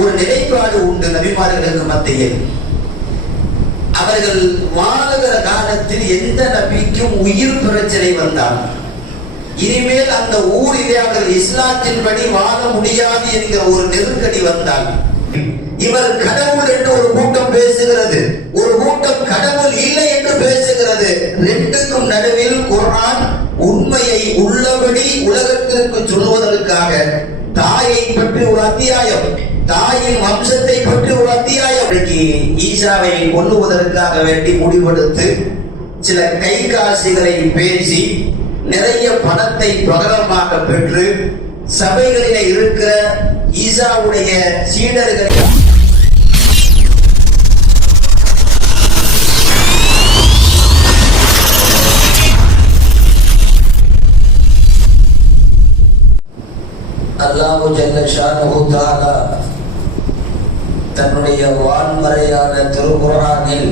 ஒரு நிலைப்பாடு உண்டு நபிமார்களுக்கு மத்தியில். அவர்கள் வாழுகிற காலத்தில் எந்த நபிக்கும் உயிர் பிரச்சனை வந்தால் இனிமேல் அந்த ஊரிலே அவர்கள் இஸ்லாத்தின்படி வாழ முடியாது என்கிற ஒரு நெருக்கடி வந்தால், இவர் கடவுள் என்று ஒரு கூட்டம் பேசுகிறது, ஒரு கூட்டம் கடவுள் இல்லை என்று பேசுகிறது. ரெண்டுக்கும் நடுவில் குர்ஆன் உண்மையை உள்ளபடி உலகத்திற்கு சொல்வதற்காக தாயை பற்றி ஒரு அத்தியாயம், தாயின் வம்சத்தை பற்றி ஒரு அத்தியாயம். ஈசாவை கொல்லுவதற்காக வேண்டி முடிவெடுத்து சில கை காசுகளை பேசி நிறைய பணத்தை பகரமாக பெற்று சபைகளிலே இருக்கிற ஈசாவுடைய சீடர்களை அல்லாஹு ஜல்ல ஷானஹு தஆலா தன்னுடைய வான்மறையான திருக்குர்ஆனில்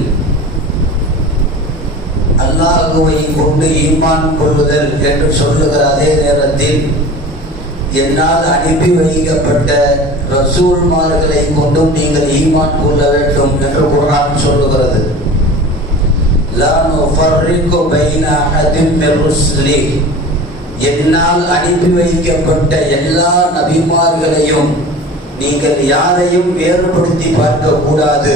அல்லாஹுவை கொண்டு ஈமான் கொள்ளுதல் என்று சொல்லுகிற அதே நேரத்தில் என்னால் அனுப்பி வைக்கப்பட்ட ரசூல்மார்களை கொண்டும் நீங்கள் ஈமான் கொள்ள வேண்டும் என்று குர்ஆன் சொல்லுகிறது. லா நுஃபர்ரிகு பைன அஹதின் மிர் ருஸ்லி, என்னால் அனுப்பி வைக்கப்பட்ட எல்லா நபிமார்களையும் நீங்கள் யாரையும் வேறுபடுத்தி பார்க்க கூடாது,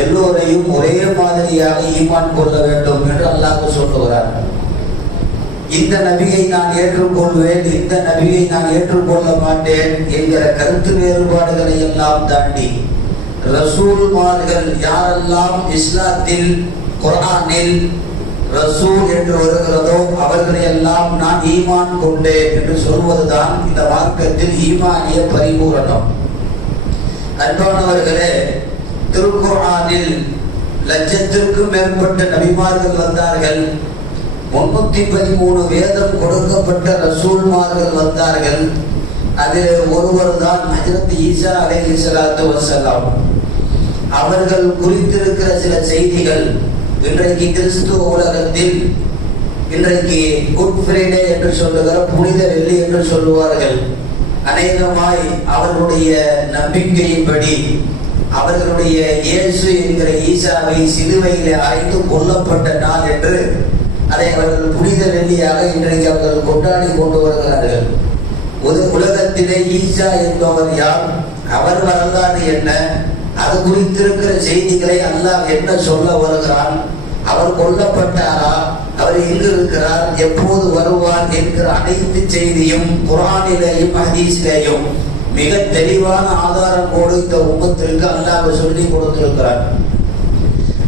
எல்லோரையும் ஒரே மாதிரியாக ஈமான் கொள்ள வேண்டும் என்று அல்லாஹ் சொல்லுகிறார். இந்த நபியை நான் ஏற்றுக்கொள்வேன், இந்த நபியை நான் ஏற்றுக்கொள்ள மாட்டேன் என்கிற கருத்து வேறுபாடுகளை எல்லாம் தாண்டி ரசூல்மார்கள் யாரெல்லாம் இஸ்லாத்தில் குர்ஆனில் ரசூல் என்று வருகிறதோ அவர்களை எல்லாம் நான் ஈமான் கொண்டேன் என்று சொல்வதுதான் இந்த மார்க்கத்தில் ஈமானிய பரிபூரணம். அன்பானவர்களே, திருக்குர்ஆனில் லட்சத்திற்கும் மேற்பட்ட நபிமார்கள் வந்தார்கள், 313 வேதம் கொடுக்கப்பட்ட ரசூல்மார்கள் வந்தார்கள். அதில் ஒருவர் தான் ஹஜ்ரத் ஈசா அலைஹிஸ்ஸலாத்து வஸ்ஸலாம். அவர்கள் குறித்திருக்கிற சில செய்திகள் இன்றைக்கு கிறிஸ்துவ உலகத்தில் இன்றைக்கு குட் ஃப்ரைடே என்று சொல்லுகிற புனித வெள்ளி என்று சொல்லுவார்கள். அநேகமாய் அவர்களுடைய நம்பிக்கையின்படி அவர்களுடைய இயேசு என்கிற ஈசாவை சிலுவையிலே அறைந்து கொல்லப்பட்ட நாள் என்று அதை அவர்கள் புனித வெள்ளியாக இன்றைக்கு அவர்கள் கொண்டாடி கொண்டு வருகிறார்கள். உலகத்திலே ஈசா என்பவர் யார், அவர் வரலாறு என்ன, அது குறித்திருக்கிற செய்திகளை அல்லாஹ் என்ன சொல்ல வருகிறான், அவர் கொல்லப்பட்டாரா, அவர் எங்கு இருக்கிறார், எப்போது வருவார் என்கிற அனைத்து செய்தியும் குர்ஆனிலேயும் ஹதீஸிலேயும் மிக தெளிவான ஆதாரத்தோடு இந்த உம்மத்திற்கு அல்லாஹ் சொல்லி கொடுத்திருக்கிறார்.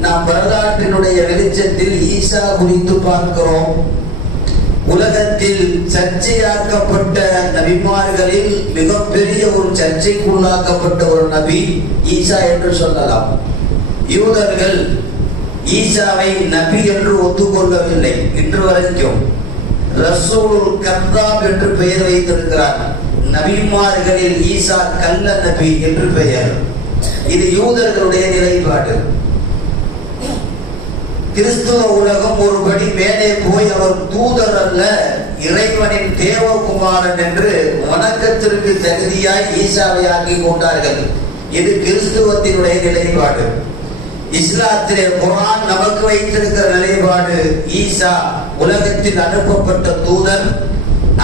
நாம் வரலாற்றினுடைய வெளிச்சத்தில் ஈசா குறித்து பார்க்கிறோம். உலகத்தில் சர்ச்சையாக்கப்பட்ட நபிமார்களில் மிகப்பெரிய ஒரு சர்ச்சைக்குள்ளாக்கப்பட்ட ஒரு நபி ஈசா என்று சொல்லலாம். யூதர்கள் ஈசாவை நபி என்று ஒத்துக்கொள்ளவில்லை. இன்று வரைக்கும் ரசூலுல் கத்தாப் என்று பெயர் வைத்திருக்கிறார். நபிமார்களில் ஈசா கள்ள நபி என்று பெயர். இது யூதர்களுடைய நிலைப்பாடு. கிறிஸ்துவ உலகம் ஒருபடி மேலே போய் அவர் தூதர் அல்ல, இறைவனின் தேவகுமாரன் என்று வணக்கத்திற்கு தகுதியாய் ஈசாவை ஆக்கி கொண்டார்கள். இது கிறிஸ்துவத்தினுடைய நிலைப்பாடு. இஸ்லாத்திலே குர்ஆன் நமக்கு வைத்திருக்கிற நிலைப்பாடு, ஈசா உலகத்தில் அனுப்பப்பட்ட தூதர்,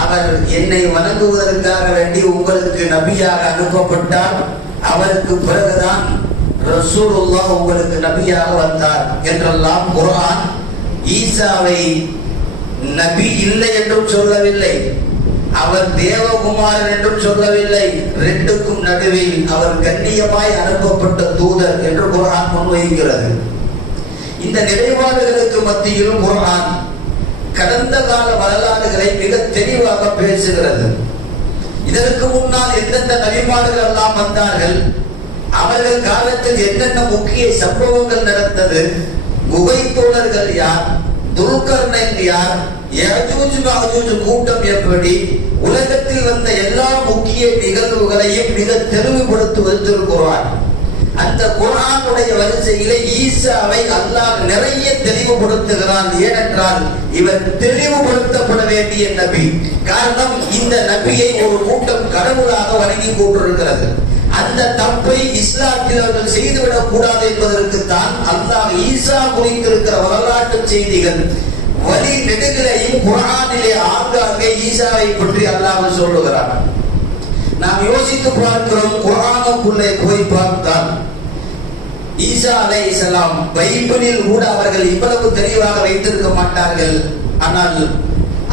அவர் என்னை வணங்குவதற்காக வேண்டி உங்களுக்கு நபியாக அனுப்பப்பட்டார், அவருக்கு பிறகுதான் ரசூலுல்லாஹ் உங்களுக்கு நபியாக வந்தார் என்றெல்லாம் குர்ஆன் ஈசாவை நபி இல்லை என்றும் சொல்லவில்லை, அவர் தேவகுமாரன் என்றும் சொல்லவில்லை. ரெண்டுக்கும் நடுவில் அவர் கண்ணியமாய் அனுப்பப்பட்ட தூதர் என்று குர்ஆன் முன்வைக்கிறது. இந்த நிலைப்பாடுகளுக்கு மத்தியிலும் குர்ஆன் கடந்த கால வரலாறுகளை மிக தெளிவாக பேசுகிறது. இதற்கு முன்னால் எந்தெந்த நபிமார்கள் எல்லாம் வந்தார்கள், அவர்கள் காலத்தில் என்னென்ன முக்கிய சம்பவங்கள் நடந்தது, குகை தோழர்கள் யார், துல்கர்னைன் யார், யஜூஜ் மஜூஜ் கூட்டம் எப்படி, உலகத்தில் வந்த எல்லா முக்கிய நிகழ்வுகளையும் மிக தெளிவுபடுத்துவது திருக்குர்ஆன். அந்த குர்ஆனுடைய வரிசையிலே ஈசாவை அல்லாஹ் நிறைய தெளிவுபடுத்துகிறான். ஏனென்றால் இவர் தெளிவுபடுத்தப்பட வேண்டிய நபி. காரணம், இந்த நபியை ஒரு கூட்டம் கடவுளாக வணங்கி கொண்டிருக்கிறது. அந்த தப்பை இஸ்லாத்தில் அவர்கள் செய்துவிடக் கூடாது என்பதற்குத்தான் அல்லாஹ் ஈசா குறித்திருக்கிற வரலாற்று செய்திகள் வழி நெடுகிலையும் குர்ஆனிலே ஆங்காங்கே ஈசாவை பற்றி அல்லாஹ் சொல்லுகிறார். நாம் யோசித்து பார்க்கிறோம், குர்ஆனுக்குள்ளே போய் பார்த்தால் ஈசா அலைஹிஸ்ஸலாம் பைபிளில் கூட அவர்கள் இவ்வளவு தெளிவாக வைத்திருக்க மாட்டார்கள். ஆனால்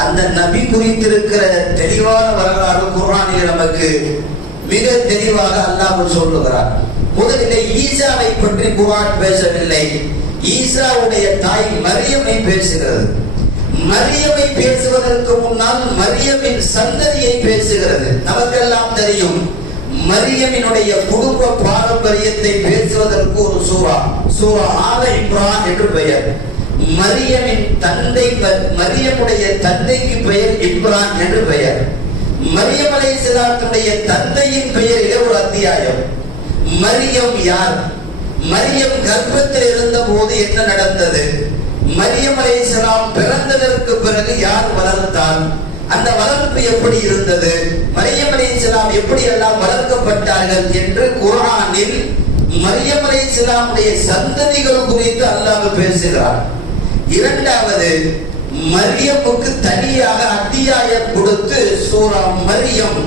அந்த நபி குறித்திருக்கிற தெளிவான வரலாறு குர்ஆனில் நமக்கு மிக தெளிவாக அல்லாஹ் சொல்லுகிறார். முதலிலே ஈசாவை பற்றி குர்ஆன் பேசவில்லை, ஈசாவுடைய தாய் மரியமை பேசுகிறது. மரியமை பேசுவதற்கு முன்னால் மரியமின் சந்ததியை பேசுகிறது. நமக்கெல்லாம் தெரியும், மரியமினுடைய குடும்ப பாரம்பரியத்தை பேசுவதற்கு ஒரு சூரா ஆல இம்ரான் என்று பெயர். மரியமின் தந்தை, மரியமுடைய தந்தைக்கு பெயர் இம்ரான் என்று பெயர். மரியம் அலைஹிஸ்ஸலாத்துடைய தந்தையின் பெயரிலே ஒரு அத்தியாயம். மரியம் யார்? மரியம் கர்ப்பத்தில் இருந்த போது என்ன நடந்தது? மரியம் அலைஹிஸ்ஸலாம் பிறந்ததற்கு பிறகு யார் வளர்த்தார்? அந்த வளர்ப்பு எப்படி இருந்தது? மரியம் அலைஹிஸ்ஸலாம் எப்படி எல்லாம் வளர்க்கப்பட்டார்கள் என்று குர்ஆனில் மரியம் அலைஹிஸ்ஸலாமுடைய சந்ததிகள் குறித்து அல்லாஹ் பேசுகிறார். இரண்டாவது, மரியமுக்கு தனியாக அத்தியாயம் கொடுத்து சூரா மரியம்,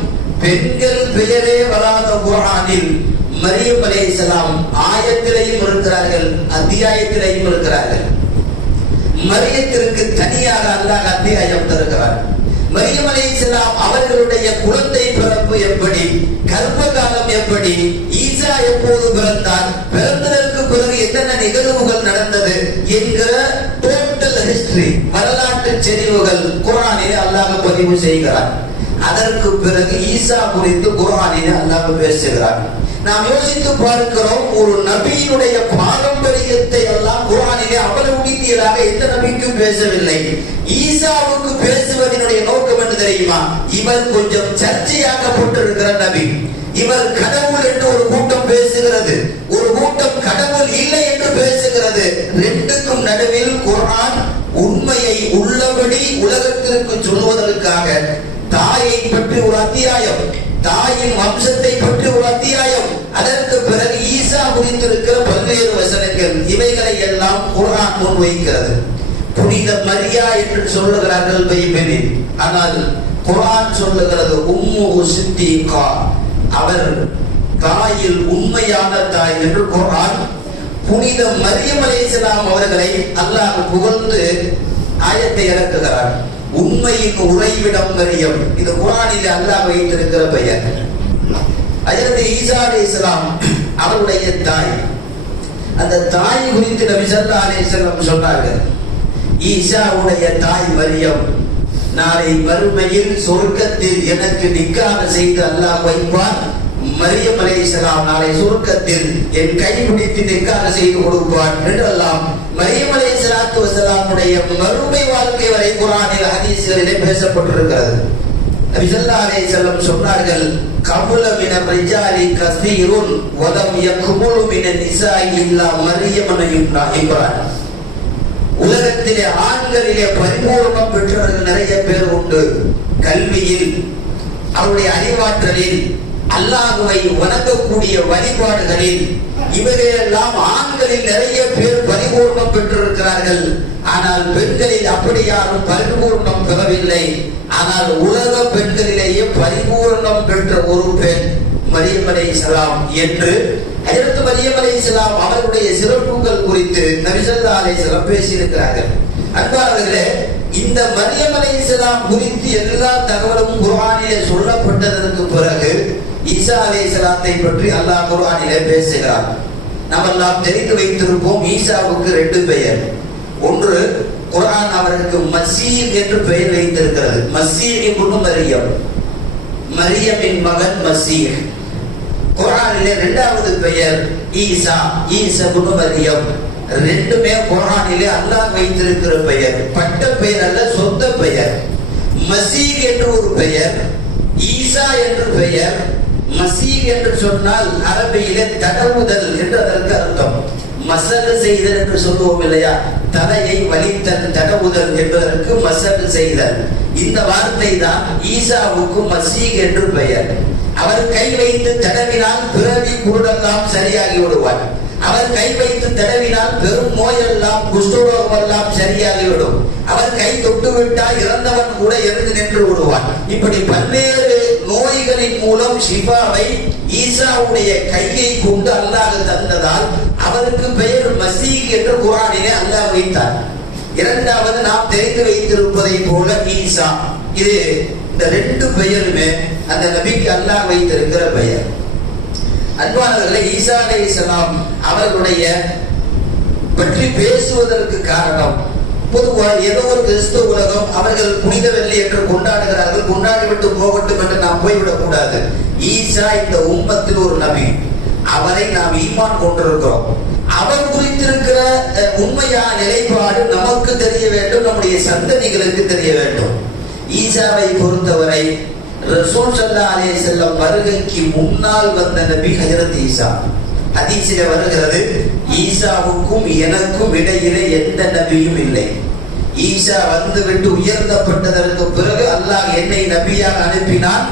பெண்கள் பெயரே வராத குர்ஆனில் மரியம் அலைஹிஸ்ஸலாம் ஆயத்திலையும் இருக்கிறார்கள், அத்தியாயத்திலையும் இருக்கிறார்கள். மரியத்திற்கு தனியாக அல்லாஹ் அத்தியாயம் தருகிறார். மரியம் அலைஹிஸ்ஸலாம் அவர்களுடைய குழந்தை பிறப்பு எப்படி, கர்ப்ப காலம் எப்படி, ஈசா எப்போது பிறந்தார், பிறந்ததற்கு பிறகு என்னென்ன நிகழ்வுகள் நடந்தது என்கிற டோட்டல் ஹிஸ்டரி, வரலாற்று செறிவுகள் குர்ஆனிலே அல்லாஹ் பதிவு செய்கிறார். அதற்கு பிறகு ஈசா குறித்து குர்ஆனிலே அல்லாஹ் பேசுகிறார். நாம் யோசித்து பார்க்கிறோம், ஒரு நபியினுடைய பாரம்பரியத்தை எல்லாம் குர்ஆனிலே அவ்வளவு டீட்டெயிலாக எந்த நபிக்கும் பேசவில்லை. ஈசாவுக்கு பேசுவதனுடைய நோக்கம் என்ன தெரியுமா? இவர் கொஞ்சம் சர்ச்சையாக்கப்பட்டிருக்கிற நபி. இவர் கடவுள் என்று ஒரு கூட்டம் பேசுகிறது, ஒரு கூட்டம் கடவுள் இல்லை என்று பேசுகிறது. ரெண்டுக்கும் நடுவில் குர்ஆன் உண்மையை உள்ளபடி உலகத்திற்கு சொல்வதற்காக தாயை பற்றி ஒரு அத்தியாயம், தாயின் வம்சத்தை பற்றி ஒரு அத்தியாயம், அதற்கு பிறகு ஈசா குறித்திருக்கிற பல்வேறு வசனங்கள், இவைகளை எல்லாம் குர்ஆன் முன்வைக்கிறது. புனித மரியா என்று சொல்லுகிறார்கள் பைபிளில், ஆனால் குர்ஆன் சொல்லுகிறது உம்மு சித்திகா, அவர் தாயில் உண்மையான தாய் என்று குர்ஆன் புனித மரியம் அலைஹிஸ்ஸலாம் அவர்களை அல்லாஹ் புகழ்ந்து ஆயத்தை இறக்குகிறார். உண்மையின் உறைவிடம் மரியம், இது குர்ஆனில் அல்லாஹ் வைத்திருக்கிற பெயர். ஹஜ்ரத் ஈசா அலைஹிஸ்ஸலாம் அவருடைய தாய், அந்த தாய் குறித்து நபி ஸல்லல்லாஹு அலைஹி வஸல்லம் சொன்னார்கள், ஈசாவுடைய தாய் மரியம் நாளை மறுமையில் சொர்க்கத்தில் எனக்கு நிக்காஹ் செய்து அல்லாஹ் வைப்பான். மரியம் அலைஹிஸ்ஸலாம் நாளை சொர்க்கத்தில் என் கைப்பிடித்து நிக்காஹ் செய்து கொடுப்பான் என்றெல்லாம் மரியம் அலைஹிஸ்ஸலாத்து வஸலாமுடைய மறுமை வாழ்க்கை வரை குர்ஆனில் ஹதீஸ்களிலே பேசப்பட்டிருக்கிறது. நபி ஸல்லல்லாஹு அலைஹி வஸல்லம் சொன்னார்கள், கபுல மின ரிஜாலி கஸீருன் வலம் யக்முலு மின நிசாஇ இல்லா மரியம் இம்ரான். உலகத்திலே ஆண்களிலே பரிபூர்ணம் பெற்றவர்கள் நிறைய பேர் உண்டு. கல்வியில், அவருடைய அறிவாற்றலில், அல்லாஹ்வை வணங்கக்கூடிய வழிபாடுகளில், இவர்களெல்லாம் ஆண்களில் நிறைய பேர் பரிபூர்ணம் பெற்றிருக்கிறார்கள். ஆனால் பெண்களில் அப்படி யாரும் பரிபூர்ணம் பெறவில்லை. ஆனால் உலக பெண்களிலேயே பரிபூர்ணம் பெற்ற ஒரு பெண் மரியம் அலைஹிஸ்ஸலாம் என்று ஹஜ்ரத் மரியம் அலைஹிஸ்ஸலாம் அவர்களுடைய சிறப்புகள் குறித்து நபி ஸல்லல்லாஹு அலைஹி வஸல்லம் பேசியிருக்கிறார்கள். அன்பானவர்களே, இந்த மரியம் அலைஹிஸ்ஸலாம் குறித்து எல்லா தகவலும் குர்ஆனிலே சொல்லப்பட்டதற்கு பிறகு ஈசா அலைஹிஸ்ஸலாத்தை பற்றி அல்லாஹ் குர்ஆனிலே பேசுகிறார். நாம் எல்லாம் தெரிந்து வைத்திருப்போம், ஈசாவுக்கு 2 பெயர். ஒன்று, குர்ஆன் அவருக்கு மசீஹ் என்று பெயர் வைத்திருக்கிறது. மசீஹ் இப்னு மரியம், மரியமின் மகன் மசீஹ். குர்ஆனிலே 2வது பெயர் ஈசா, ஈசா இப்னு மரியம். ரெண்டுமே குர்ஆனிலே அல்லாஹ் வைத்திருக்கிற பெயர், பட்ட பெயர் அல்ல, சொந்த பெயர். மசீஹ் என்று ஒரு பெயர், ஈசா என்று பெயர். மசீஹ் என்று சொன்னால் அரபியிலே தடவுதல் என்று அதற்கு அர்த்தம். மசகு செய்தல் என்று சொல்லுவோம் இல்லையா, தலையை வலித்தல் தடவுதல் என்பதற்கு மசகு செய்தல். இந்த வார்த்தை தான் ஈசாவுக்கு மசீஹ் என்று பெயர். அவர் கை வைத்து தடவினால் பிறவி குருடெல்லாம் சரியாகி விடுவார். அவர் கை வைத்து தடவினால் பெரும் நோயெல்லாம் குஷ்டரோகம் எல்லாம் சரியாகிவிடும். அவர் கை தொட்டு விட்டால் இறந்தவன் கூட இறந்து நின்று விடுவான். இப்படி பல்வேறு நோய்களின் மூலம் ஷிஃபாவை ஈசாவுடைய கையை கொண்டு அல்லாஹ் தந்ததால் அவருக்கு பெயர் மசீஹ் என்று குர்ஆனிலே அல்லாஹ் வைத்தார். இரண்டாவது, நாம் தெரிந்து வைத்திருப்பதை போல ஈசா, இது இந்த ரெண்டு பெயருமே அந்த நபிக்கு அல்லாஹ் வைத்திருக்கிற பெயர். அன்பானவர்களே, ஈசா அலைஹிஸ்ஸலாம் அவர்களுடைய பற்றி பேசுவதற்கு காரணம், பொதுவாக ஏதோ ஒரு கிறிஸ்துவ உலகம் அவர்கள் புனித வெள்ளி என்று கொண்டாடுகிறார்கள், கொண்டாடிவிட்டு போகட்டும் என்று நாம் போய்விடக் கூடாது. ஈசா இந்த உம்மத்தில் ஒரு நபி, அவரை நாம் ஈமான் கொண்டிருக்கிறோம். அவர் குறித்திருக்கிற உண்மையான நிலைப்பாடு நமக்கு தெரிய வேண்டும், நம்முடைய சந்ததிகளுக்கு தெரிய வேண்டும். ஈசாவை பொறுத்தவரை ரசூல் ஸல்லல்லாஹு அலைஹி வஸல்லம் வருகைக்கு முன்னால் வந்த நபி ஹஜ்ரத் ஈசா. ஹதீஸிலே வருகிறது, ஈசாவுக்கும் எனக்கும் இடையிலே எந்த நபியும் இல்லை. ஈசா வந்துவிட்டு உயர்த்தப்பட்டதற்கு பிறகு அல்லாஹ் என்னை நபியாக அனுப்பினான்.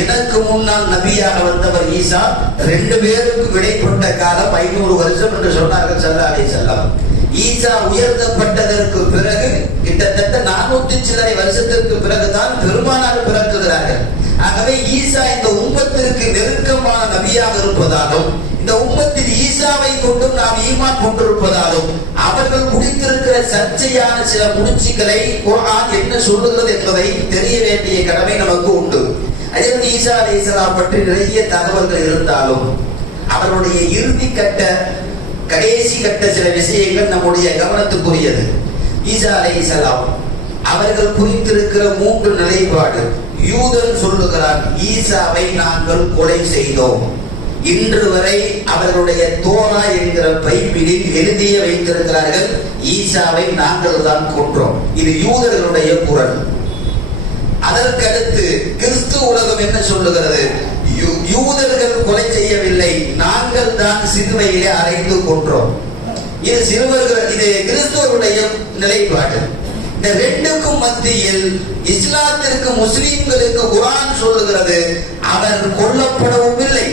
எனக்கு முன்னால் நபியாக வந்தவர் ஈசா. ரெண்டு பேருக்கும் இடைப்பட்ட காலம் 500 வருஷம் என்று சொன்னார்கள் ஸல்லல்லாஹு அலைஹி வஸல்லம். ஈசா உயர்த்தப்பட்டதற்கு பிறகு கிட்டத்தட்ட 400 சில்லறை வருஷத்திற்கு பிறகுதான் பெருமானார் பிறக்குகிறார்கள். ஆகவே ஈசா இந்த உம்மத்திற்கு நெருக்கமான நபியாக இருப்பதாலும், இந்த உம்மத்தில் ஈசாவை கொண்டும் நாம் ஈமான் கொண்டிருப்பதாலும், அவர்கள் முடித்திருக்கிற சர்ச்சையான சில முடிச்சுகளை குர்ஆன் என்ன சொல்லுகிறது என்பதை தெரிய வேண்டிய கடமை நமக்கு உண்டு. ஹஜ்ரத் ஈசா அலைஹிஸ்ஸலாம் பற்றி நிறைய தகவல்கள் இருந்தாலும் அவருடைய இறுதி கட்ட கடைசி கட்ட சில விஷயங்கள் நம்முடைய கவனத்துக்குரியது. ஈசா அலைஹிஸ்ஸலாம் அவர்கள் குறித்திருக்கிற 3 நிலைப்பாடு. யூதன் சொல்லுகிறான், ஈசாவை நாங்கள் கொலை செய்தோம். இன்று வரை அவர்களுடைய தோரா என்கிற பைபிளில் எழுதிய வைத்திருக்கிறார்கள், ஈசாவை நாங்கள் தான் கொன்றோம். இது யூதர்களுடைய குரல். அதற்கடுத்து கிறிஸ்து உலகம் என்ன சொல்லுகிறது? யூதர்கள் கொலை செய்யவில்லை, நாங்கள் தான் சிலுவையிலே அறைந்து கொன்றோம். இது கிறிஸ்துவருடைய நிலைப்பாடு. இந்த ரெண்டுக்கும் மத்தியில் இஸ்லாத்திற்கு முஸ்லிம்களுக்கு குர்ஆன் சொல்லுகிறது, அவர் கொல்லப்படவும் இல்லை,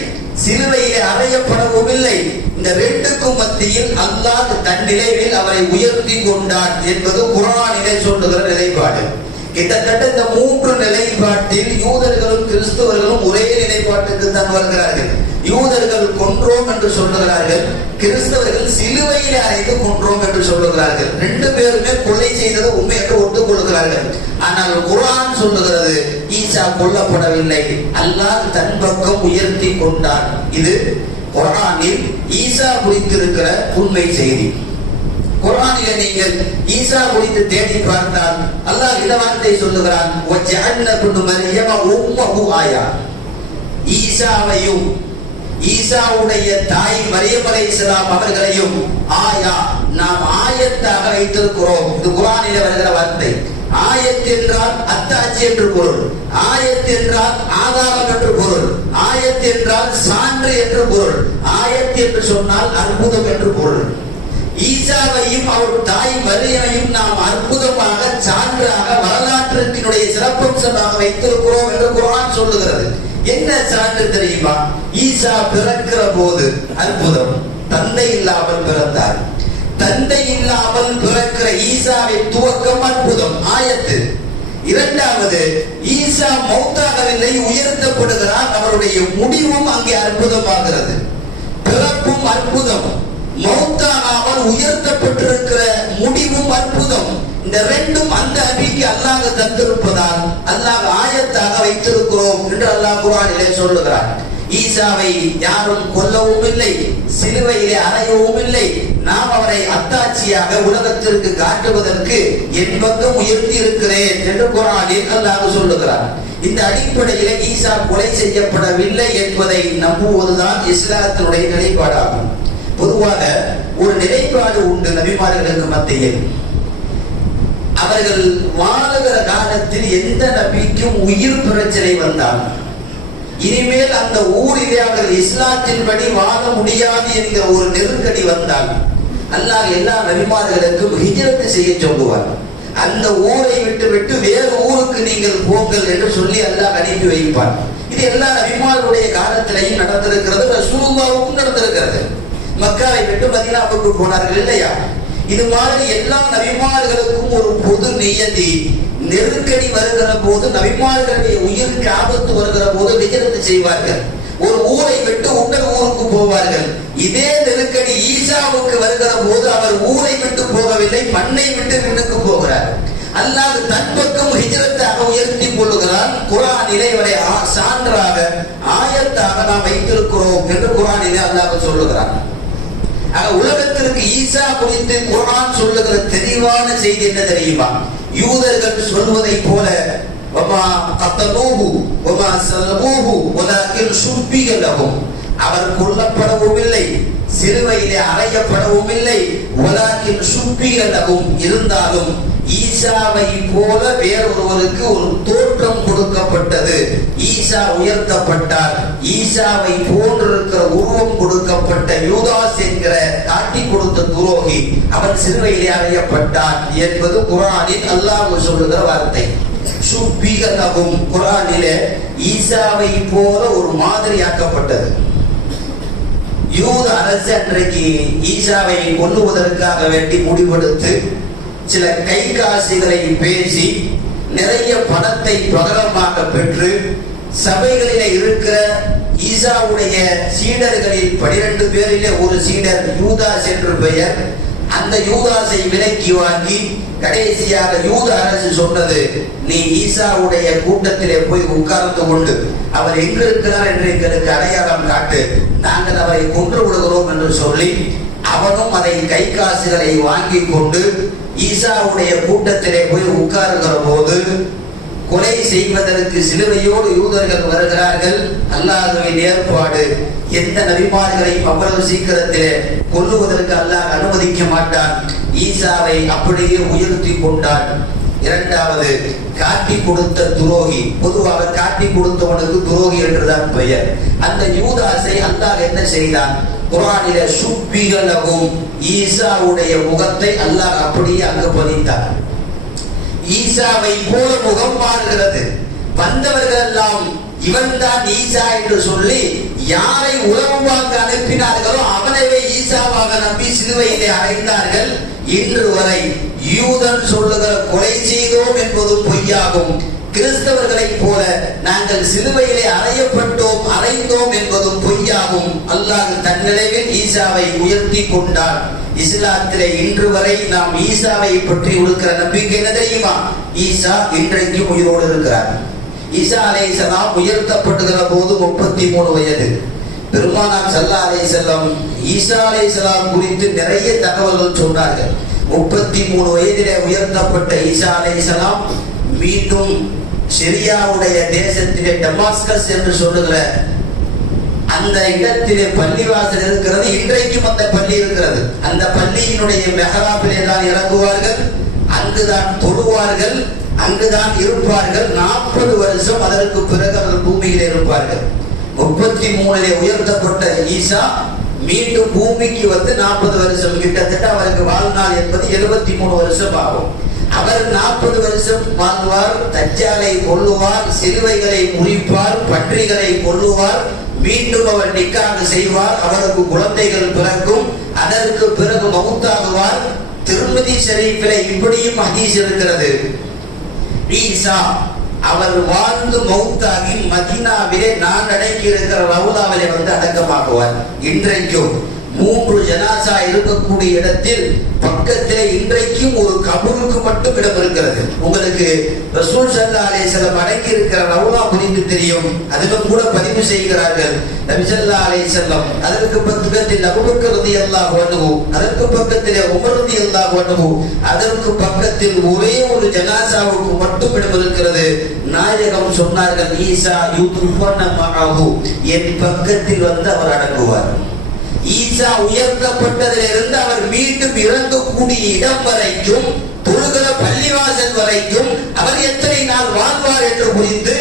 சிலுவையிலே அறையப்படவும் இல்லை. இந்த ரெண்டுக்கும் மத்தியில் அல்லாஹ் தன் நிலையில் அவரை உயர்த்தி கொண்டான் என்பது குர்ஆனிலே சொல்லுகிற நிலைப்பாடு. கிட்டத்தட்ட இந்த 3 நிலைப்பாட்டில் யூதர்களும் கிறிஸ்தவர்களும் ஒரே நிலைப்பாட்டுக்கு தான் வருகிறார்கள். யூதர்கள் கொன்றோம் என்று சொல்லுகிறார்கள், கிறிஸ்தவர்கள் சிலுவையில் அறைந்து கொன்றோம் என்று சொல்லுகிறார்கள். 2 பேருமே கொலை செய்தது உண்மை என்று ஒத்துக் கொள்கிறார்கள். ஆனால் குர்ஆன் சொல்லுகிறது, ஈசா கொல்லப்படவில்லை, அல்லாஹ் தன் பக்கம் உயர்த்தி கொண்டான். இது குர்ஆனில் ஈசா குறித்திருக்கிற உண்மை செய்தி. குர்ஆனிலே நீங்கள் ஈசா குறித்து தேடி பார்த்தால் அல்லாஹ் இந்த வார்த்தை சொல்லுகிறான், வஜஅல்னா இப்னு மர்யம உம்மஹு ஆயா. ஈசாவையும் ஈசாவுடைய தாய் மரியம் அலைஹிஸ்ஸலாம் அவர்களையும் ஆயா, நாம் ஆயத்தாக வைத்திருக்கிறோம். இது குர்ஆனிலே வருகிற வார்த்தை. ஆயத் என்றால் அத்தாட்சி என்று பொருள், ஆயத் என்றால் ஆதாரம் என்று பொருள், ஆயத் என்றால் சான்று என்று பொருள், ஆயத் என்று சொன்னால் அற்புதம் என்று பொருள். ஈசாவையும் அவர் தாய் மரியமையும் நாம் அற்புதமாக சான்றாக வரலாற்றினுடைய சிறப்பம்சமாக வைத்திருக்கிறோம் என்று குர்ஆன் சொல்லுகிறது. என்ன சான்று தெரியுமா? ஈசா பிறக்கிற போது அற்புதம், தந்தை இல்லாமல் பிறந்தார். தந்தை இல்லாமல் பிறக்கிற ஈசாவின் துவக்கம் அற்புதம், ஆயத்து. இரண்டாவது, ஈசா மௌத்தாகவில்லை, உயர்த்தப்படுகிறார். அவருடைய முடிவும் அங்கே அற்புதமாகிறது. பிறப்பும் அற்புதம், மௌத்தாகாமல் உயர்த்தப்பட்டிருக்கிற முடிவும் அற்புதம். இந்த ரெண்டும் அந்த நபிக்கு அல்லாஹ் தந்திருப்பதால் அல்லாஹ் ஆயத்தாக வைத்திருக்கிறோம் என்று அல்லாஹ் குர்ஆனிலே சொல்லுகிறார். ஈசாவை யாரும் கொல்லவும் இல்லை, சிலுவையிலே அறையவும் இல்லை. நாம் அவரை அத்தாட்சியாக உலகத்திற்கு காட்டுவதற்கு என் பக்கம் உயர்த்தி இருக்கிறேன் என்று குர்ஆனில் அல்லாஹ் சொல்லுகிறார். இந்த அடிப்படையிலே ஈசா கொலை செய்யப்படவில்லை என்பதை நம்புவதுதான் இஸ்லாத்தினுடைய நிலைப்பாடாகும். பொதுவாக ஒரு நிலைப்பாடு உண்டு நபிமார்களுக்கு மத்தியில். அவர்கள் வாழுகிற காலத்தில் எந்த நபிக்கும் உயிர் பிரச்சனை வந்தால், இனிமேல் அந்த ஊரிலே அவர்கள் இஸ்லாத்தின்படி வாழ முடியாது என்கிற ஒரு நெருக்கடி வந்தால், அல்லாஹ் எல்லா நபிமார்களுக்கும் ஹிஜ்ரத் செய்ய சொல்லுவார். அந்த ஊரை விட்டு விட்டு வேறு ஊருக்கு நீங்கள் போங்கள் என்று சொல்லி அல்லாஹ் அனுப்பி வைப்பார். இது எல்லா நபிமார்களுடைய காலத்திலையும் நடந்திருக்கிறது, ரசூலுல்லாஹ்வுக்கும் நடந்திருக்கிறது. மக்காவை விட்டு மதீனாவுக்கு போனார்கள் இல்லையா? இது மாதிரி எல்லா நபிமார்களுக்கும் ஒரு பொது நியதி. நெருக்கடி வருகிற போது, நபிமார்களுடைய உயிருக்கு ஆபத்து வருகிற போது ஹிஜ்ரத் செய்வார்கள். ஒரு ஊரை விட்டு இன்னொரு ஊருக்கு போவார்கள். இதே நெருக்கடி ஈசாவுக்கு வருகிற போது அவர் ஊரை விட்டு போகவில்லை, மண்ணை விட்டு விண்ணுக்கு போகிறார். அல்லாஹ் தன் பக்கம் ஹிஜ்ரத்தாக உயர்த்தி கொள்ளுகிறான். குர்ஆனிலே இவரை சான்றாக ஆயத்தாக நாம் வைத்திருக்கிறோம் என்று குர்ஆனிலே அல்லாஹ் சொல்லுகிறான். உலகத்திற்கு ஈசா குறித்து குர்ஆன் சொல்லுகிற தெளிவான செய்தி என்ன தெரியுமா? யூதர்கள் சொல்வதை போல அவர் கொல்லப்படவும் இல்லை, சிலுவையிலே அறையப்படவும் இல்லை. இருந்தாலும் ஈசாவை போல வேறொருவருக்கு ஒரு தோற்றம் கொடுக்கப்பட்டது. ஈசா உயர்த்தப்பட்டார். ஈசாவை போன்றிருக்கிற உருவம் கொடுக்கப்பட்ட யூதாஸ் என்கிற காட்டி கொடுத்த துரோகி அவன் சிலுவையிலே அறையப்பட்டான் என்பது குர்ஆனில் அல்லாஹ் சொல்லுகிற வார்த்தை. சுப்பிகலகும் குர்ஆனிலே ஈசாவை போல ஒரு மாதிரியாக்கப்பட்டது. யூத அரசு அன்றைக்கு ஈசாவை கொல்லுவதற்காக வேண்டி முடிவெடுத்து சில கை காசுகளை பேசி நிறைய பணத்தை பகரமாக பெற்று சபைகளிலே இருக்கிற ஈசாவுடைய சீடர்களில் 12 பேரிலே ஒரு சீடர் யூதாஸ் என்று பெயர். அந்த யூதாஸை விலக்கி வாங்கி கடைசியாக யூத அரசு சொன்னது, நீ ஈசாவுடைய கூட்டத்திலே போய் உட்கார்ந்து கொண்டு அவர் எங்க இருக்கிறார் என்று எங்களுக்கு அடையாளம் காட்டு, நாங்கள் அவரை கொன்று விடுகிறோம் என்று சொல்லி அவனும் அதை கை காசுகளை வாங்கி கொண்டு ஈசாவுடைய கூட்டத்திலே போய் உட்காருகிற போது கொலை செய்வதற்கு சிலுவையோடு யூதர்கள் வருகிறார்கள். அல்லாஹ்வின் ஏற்பாடு. எந்த நபிமார்களையும் அவ்வளவு சீக்கிரத்திலே கொல்லுவதற்கு அல்லாஹ் அனுமதிக்க மாட்டான். ஈசாவை அப்படியே உயர்த்தி கொண்டான். இரண்டாவது, காட்டி கொடுத்த துரோகி. பொதுவாக காட்டி கொடுத்தவனுக்கு துரோகி என்றுதான் பெயர். அந்த யூதாஸை அல்லாஹ் என்ன செய்தான்? குர்ஆனிலே சுப்பிகலகும், ஈசாவுடைய முகத்தை அல்லாஹ் அப்படியே அங்கு பதித்தான். ஈசாவை போல முகம் மாறுகிறது. வந்தவர்கள் எல்லாம் இவன் தான் ஈசா என்று சொல்லி யாரை உறவு வாங்க அனுப்பினார்களோ அவனவே ஈசாவாக நம்பி சிலுவையிலே அறைந்தார்கள். இன்று வரை யூதன் சொல்லுகிற கொலை செய்தோம் என்பதும் பொய்யாகும். கிறிஸ்தவர்களை போல நாங்கள் சிலுவையிலே அறையப்பட்டோம் அறைந்தோம் என்பதும் பொய்யாகும். அல்லாஹ் தன்னிலையில் ஈசாவை உயர்த்தி கொண்டார். இஸ்லாத்திலே இன்று வரை நாம் ஈசாவை பற்றி இருக்கிற நம்பிக்கை என்ன தெரியுமா? ஈசா இன்றைக்கும் உயிரோடு இருக்கிறார். ஈசா அலைஹிஸ்ஸலாம் உயர்த்தப்படுகிற போது 33 வயது. பெருமானார் ஸல்லல்லாஹு அலைஹி வஸல்லம் ஈசா அலைஹிஸ்ஸலாம் குறித்து நிறைய தகவல்கள் சொன்னார்கள். 33 வயதிலே உயர்த்தப்பட்ட ஈசா அலைஹிஸ்ஸலாம் மீண்டும் சிரியாவுடைய தேசத்திலே டமாஸ்கஸ் என்று சொல்லுகிற அந்த இடத்திலே பள்ளிவாசல் இருக்கிறது. இன்றைக்கும் அந்த பள்ளி இருக்கிறது. அந்த பள்ளியினுடைய மெஹராபிலே தான் இறங்குவார்கள், அங்குதான் தொழுவார்கள், அங்குதான் இருப்பார்கள். 40 வருஷம் அதற்கு பிறகு அவர் பூமியிலே இருப்பார்கள். 33 உயர்த்தப்பட்ட ஈசா மீண்டும் பூமிக்கு வந்து 40 வருஷம், கிட்டத்தட்ட அவருக்கு வாழ்நாள் என்பது 73 வருஷம் ஆகும். அவர் 40 வருஷம் வாழ்வார். தஜ்ஜாலை கொல்லுவார், சிலுவைகளை முறிப்பார், பன்றிகளை கொல்லுவார். மீண்டும் அவர் நிக்காஹ் செய்வார், அவருக்கு குழந்தைகள் பிறக்கும். அதற்கு பிறகு மௌத்தாகுவார். திருமதி ஷரீஃபிலே இப்படியும் ஹதீஸ் இருக்கிறது. ஈசா அவர் வாழ்ந்து மௌத்தாகி மதீனாவிலே நான் அடக்கி இருக்கிற ரவுதாவிலே வந்து அடக்கமாகுவார். இன்றைக்கும் 3 ஜனாசா இருக்கக்கூடிய இடத்தில் பக்கத்திலே இன்றைக்கும் ஒரு கபருக்கு மட்டும் இடம் இருக்கிறது. உங்களுக்கு ரசூல் ஸல்லல்லாஹு அலைஹி வஸல்லம் அடக்கி இருக்கிற ரவுலா குறித்து தெரியும். அதிலும் கூட பதிவு செய்கிறார்கள். நபி ஸல்லல்லாஹு அலைஹி வஸல்லம் அதற்கு பக்கத்தில் அபூபக்கர் ரலியல்லாஹு அன்ஹு, அதற்கு பக்கத்திலே உமர் ரலியல்லாஹு அன்ஹு, அதற்கு பக்கத்தில் ஒரே ஒரு ஜனாசாவுக்கு மட்டும் இடம் இருக்கிறது. நாயகம் சொன்னார்கள், ஈசா யுத்ஃபன மஅஹு, என் பக்கத்தில் வந்து அவர் அடங்குவார். ஈசா உயர்த்தப்பட்டதிலிருந்து அவர் மீண்டும் இறங்கக்கூடிய இடம் வரைக்கும், தொழுகிற பள்ளிவாசல் வரைக்கும் அவர் எத்தனை நாள் வாழ்வார் என்று குறித்து,